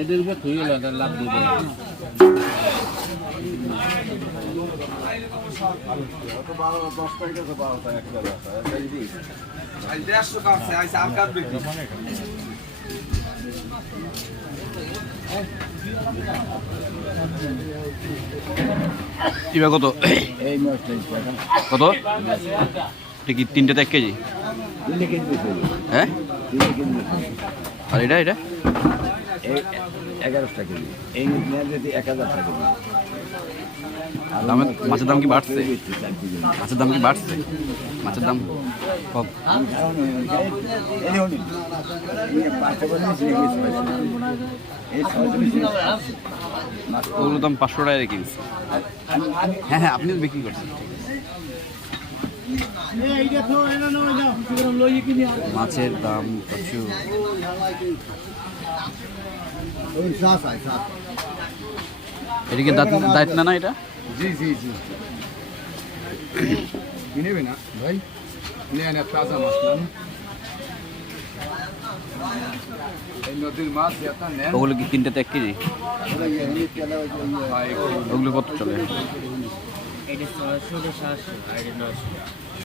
এদের উপর তুই লাভ দেবে এবার কত কত কি 3টা 1 কেজি হ্যাঁ আর এটা এটা 1100 টাকা এই যদি 1000 টাকা দাম মাছের দাম কি বাড়ছে মাছের দাম কি বাড়ছে মাছের দাম কম ওগুলোর দাম 500 টাকা কিনছে হ্যাঁ হ্যাঁ আপনি বিক্রি করছেন মাছের দাম প্রচুর এদিকে দায়িত্ব না এটা জি জি জি নেবে না ভাই নিয়ে তাজা মাছ এই নদীর মাছ ওগুলো কি 3টাতে 1 কেজি ওগুলো কত চলে